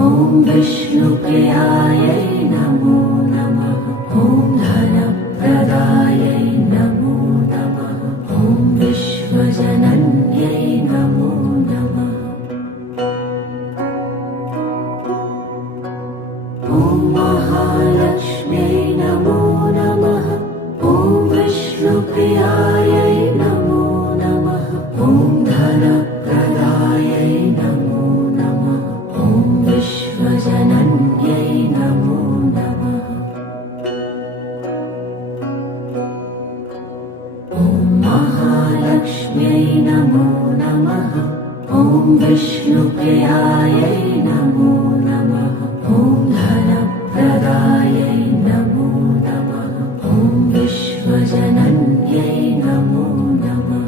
ॐ विष्णुप्रियायै नमो नमः। ॐ धनप्रदायै नमो नमः। ॐ विश्वजनन्यै नमो नमः। ॐ महालक्ष्म्यै नमो नमः। ॐ विष्णुप्रियायै नमो नमः। ॐ धनप्रदायै नमो नमः। ॐ विश्वजनन्यै नमो नमः। ॐ महालक्ष्म्यै नमो नमः। ॐ विष्णुप्रियायै नमो नमः। ॐ धनप्रदायै नमो नमः। ॐ विश्वजनन्यै नमो नमः।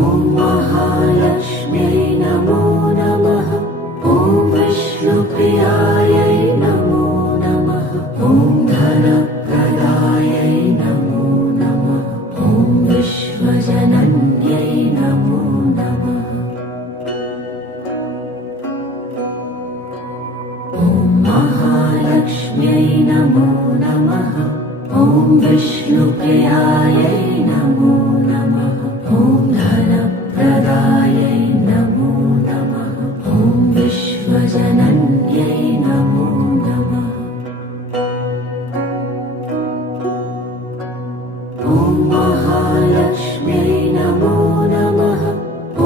ॐ महालक्ष्म्यै नमो नमः। ॐ विष्णुप्रियायै नमो नमः। ॐ धनप्रदायै नमो नमः। ॐ विश्वजनन्यै नमो नमः। ॐ महालक्ष्म्यै नमो नमः। ॐ विष्णुप्रियायै नमो नमः। ॐ धनप्रदायै नमो नमः। ॐ विश्वजनन्यै नमो नमः। ॐ महालक्ष्म्यै नमो नमः।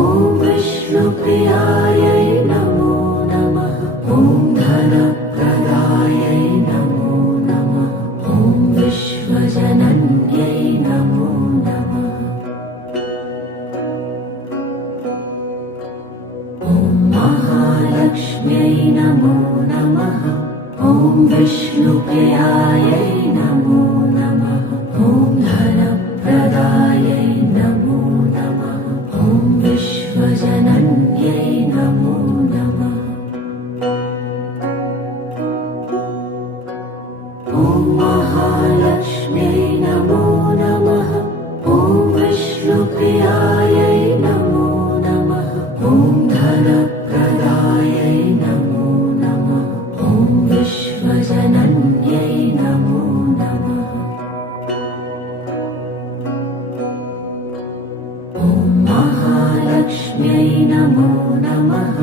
ॐ विष्णुप्रियायै नमो नमः। ॐ धनप्रदायै नमो नमः। ॐ विश्वजनन्यै नमो नमः। ॐ महालक्ष्म्यै नमो नमः। ॐ विष्णुप्रियायै नमो नमः। ॐ धनप्रदायै नमो नमः। ॐ विश्वजनन्यै नमो नमः। ॐ महालक्ष्म्यै नमो नमः। ॐ विष्णुप्रियायै नमो नमः। ॐ धनप्रदायै नमो नमः। ॐ विश्वजनन्यै नमो नमः। ॐ महालक्ष्म्यै नमो नमः।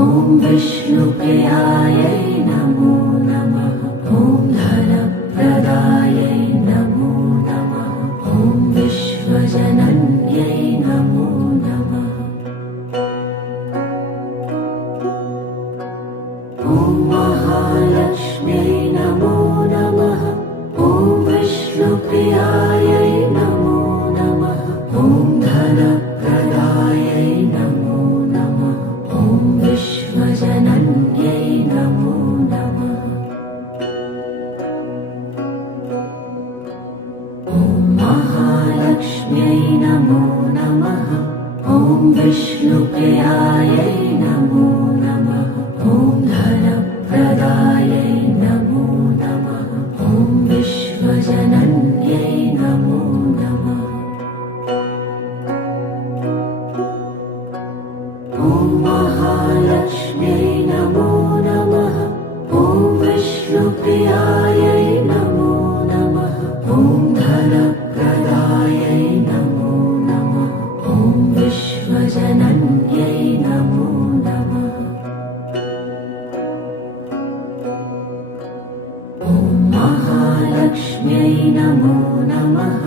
ॐ विष्णुप्रियायै नमो नमः। ॐ धनप्रदायै नमो नमः। ॐ विश्वजनन्यै नमो नमः। ॐ महालक्ष्म्यै नमो नमः। ॐ विष्णुप्रियायै नमो नमः। ॐ धनप्रदायै नमो नमः। ॐ विश्वजनन्यै नमो नमः। ॐ महालक्ष्म्यै नमो नमः। ॐ विष्णुप्रियायै नमो नमः। ॐ धनप्रदायै नमो नमः। ॐ विश्वजनन्यै नमो नमः। ॐ महालक्ष्म्यै नमो नमः। ॐ विष्णुप्रियायै नमो नमः। ॐ धनप्रदायै नमो नमः। ॐ विश्वजनन्यै नमो नमः। ॐ महालक्ष्म्यै नमो नमः।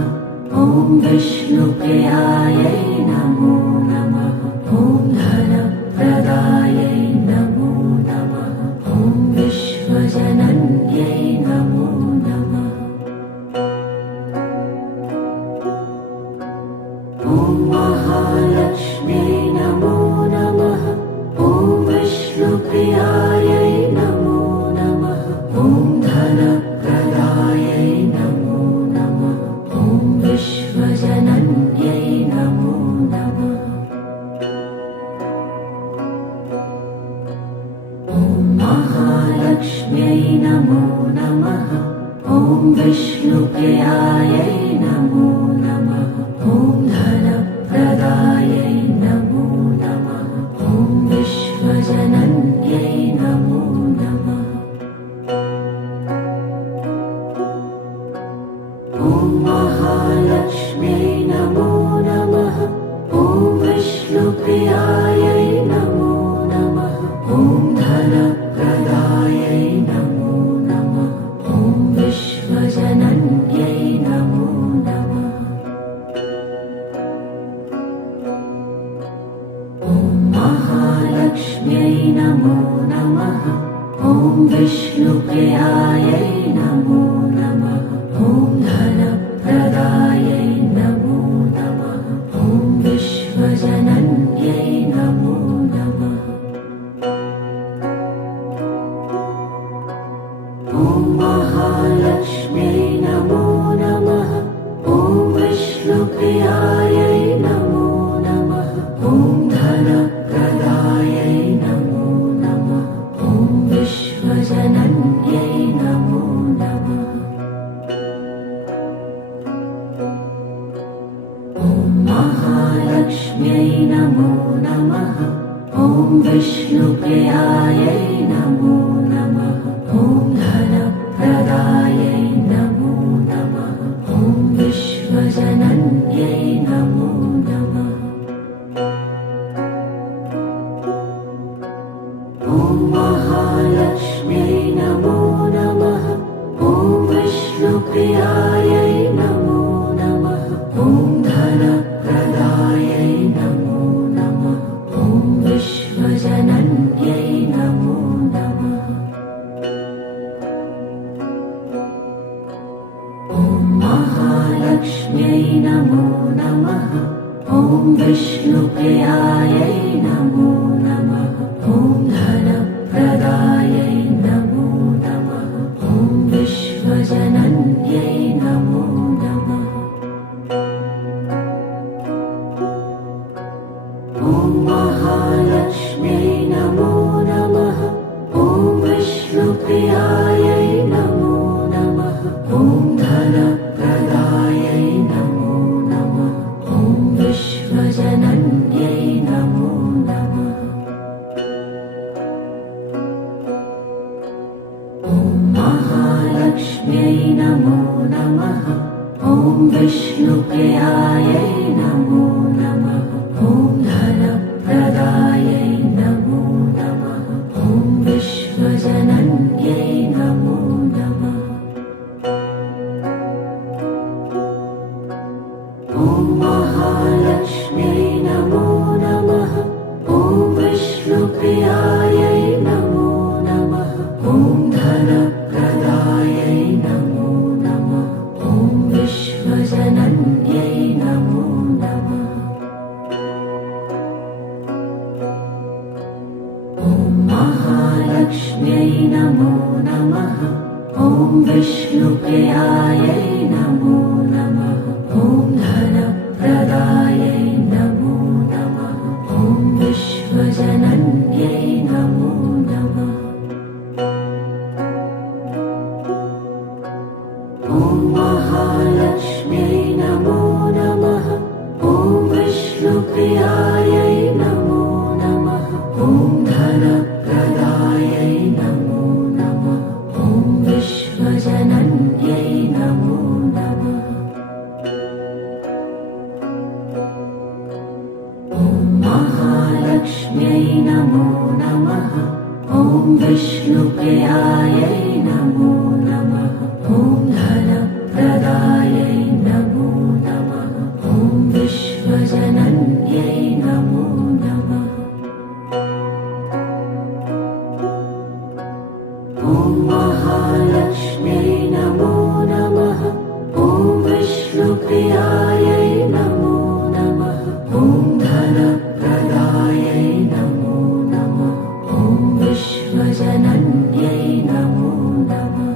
ॐ विष्णुप्रियायै नमो नमः। ॐ धनप्रदायै नमो नमः। ॐ विश्वजनन्यै नमो नमः। ॐ महालक्ष्म्यै नमो नमः। ॐ विष्णुप्रियायै नमो नमः। ॐ धनप्रदायै नमो नमः। ॐ विश्वजनन्यै नमो नमः। ॐ महालक्ष्म्यै नमो नमः। ॐ विष्णुप्रियायै नमो नमः। ॐ धनप्रदायै नमो नमः। महालक्ष्म्यै नमो नमः। ॐ विष्णुप्रियायै नमो नमः। ॐ धनप्रदायै नमो नमः। ॐ विश्वजनन्यै नमो नमः। ॐ महालक्ष्म्यै नमो नमः। ॐ विष्णुप्रियायै नमो नमः। ॐ धनप्रदायै नमो नमः। ॐ विश्वजनन्यै नमो नमः। ॐ महालक्ष्म्यै नमो नमः। ॐ विष्णुप्रियायै नमो नमः। ॐ धनप्रदायै नमो नमः। ॐ विश्वजनन्यै नमो नमः। ॐ महालक्ष्म्यै नमो नमः। ॐ विष्णुप्रियायै नमो नमः। ॐ धनप्रदायै नमो नमः। ॐ विश्वजनन्यै नमो नमः। ॐ महालक्ष्म्यै नमो नमः। ॐ विष्णुप्रियायै नमो नमः। ॐ धनप्रदायै नमो नमः। ॐ विश्वजनन्यै नमो नमः। ॐ महालक्ष्म्यै नमो नमः। ॐ विष्णुप्रियायै नमो नमः। ॐ धनप्रदायै नमो नमः। ॐ विश्वजनन्यै नमो नमः। ॐ महालक्ष्म्यै नमो नमः। ॐ विष्णुप्रियायै नमो नमः। ॐ धनप्रदायै नमो नमः। ॐ विश्वजनन्यै नमो नमः। ॐ महालक्ष्म्यै नमो नमः। ॐ विष्णुप्रियायै नमो नमः। ॐ धनप्रदायै नमो नमः। ॐ विश्वजनन्यै नमो नमः। ॐ महालक्ष्म्यै नमो नमः। ॐ विष्णुप्रियायै नमो नमः। ॐ धनप्रदायै नमो नमः। ॐ विश्वजनन्यै नमो नमः। ॐ महालक्ष्म्यै नमो नमः। ॐ विष्णुप्रियायै नमो नमः। ॐ धनप्रदायै नमो नमः। ॐ विश्वजनन्यै नमो नमः। ॐ महालक्ष्म्यै नमो नमः। ॐ विष्णुप्रियायै नमो नमः। ॐ धनप्रदायै नमो नमः। ॐ विश्वजनन्यै नमो नमः। ॐ महालक्ष्म्यै नमो नमः। ॐ विष्णुप्रियायै नमो नमः। ॐ धनप्रदायै नमो नमः। ॐ विश्वजनन्यै नमो नमः।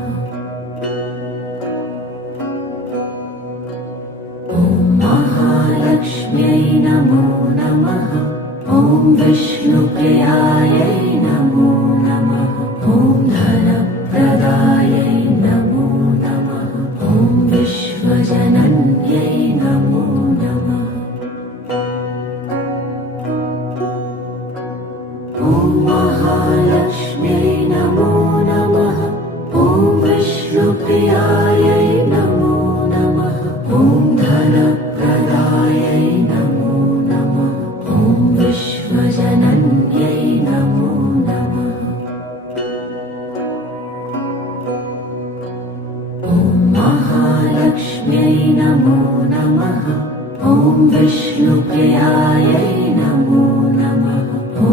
ॐ महालक्ष्म्यै नमो नमः। ॐ विष्णुप्रियायै नमो नमः। ॐ धनप्रदायै नमो नमः। ॐ विश्वजनन्यै नमो नमः। ॐ महालक्ष्म्यै नमो नमः। ॐ विष्णुप्रियायै नमो नमः। ॐ धनप्रदायै नमो नमः। ॐ विश्वजनन्यै नमो नमः। ॐ महालक्ष्म्यै नमो नमः। ॐ विष्णुप्रियायै नमो नमः। ॐ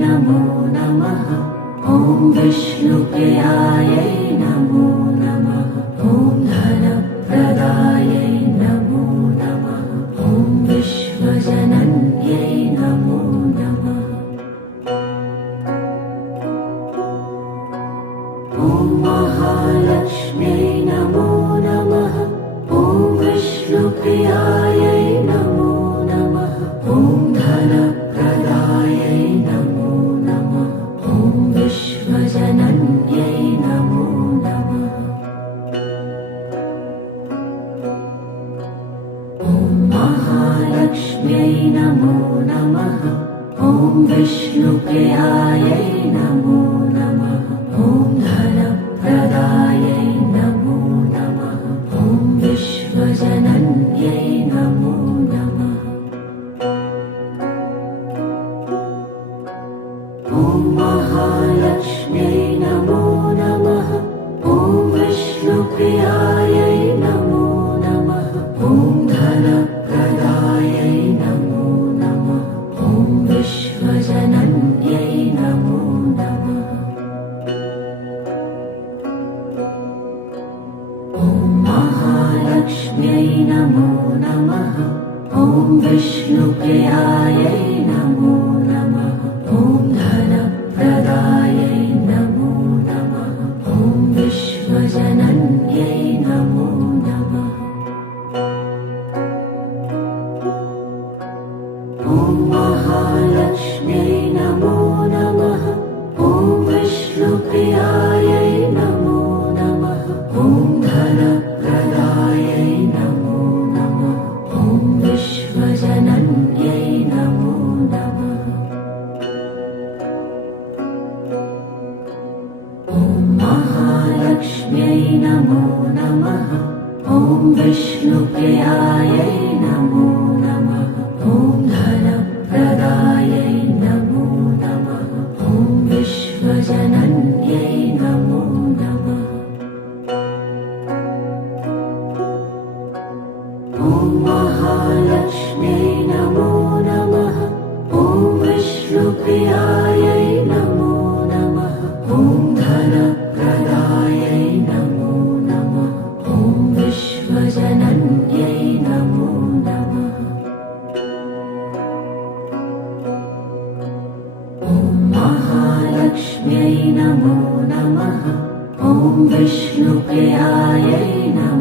नमो नमः। ॐ विष्णुप्रियायै नमो नमः। ॐ धनप्रदायै नमो नमः। ॐ विश्वजनन्यै नमो नमः। ॐ महालक्ष्म्यै नमो नमः। ॐ विष्णुप्रियायै नमो नमः। ॐ धनप्रदायै नमो नमः। ॐ विश्वजनन्यै नमो नमः। ॐ महालक्ष्म्यै नमो नमः। ॐ विष्णुप्रियायै नमो नमः। ॐ धनप्रदायै नमो नमः। ॐ विश्वजनन्यै नमो नमः। ॐ महालक्ष्म्यै नमो नमः। ॐ विष्णुप्रियायै नमो नमः। ॐ धनप्रदायै नमो नमः। ॐ विश्वजनन्यै नमो नमः। ॐ महालक्ष्म्यै नमो नमः। ॐ विष्णुप्रियायै नमो नमः। ॐ धनप्रदायै नमो नमः। ॐ विश्वजनन्यै नमो नमः। ॐ महालक्ष्म्यै नमो नमः। ॐ विष्णुप्रियायै नमो नमः। ॐ धनप्रदायै नमो नमः। ॐ विश्वजनन्यै नमो नमः। ॐ महालक्ष्म्यै नमो नमः। ॐ विष्णुप्रियायै नमो नमः। ॐ धनप्रदायै नमो नमः। ॐ विश्वजनन्यै नमो नमः। ॐ महालक्ष्म्यै नमो नमः। ॐ विष्णुप्रियायै नमो नमः। ॐ धनप्रदायै नमो नमः। ॐ विश्वजनन्यै नमो नमः। ॐ महालक्ष्म्यै नमो नमः। ॐ विष्णुप्रियायै नमो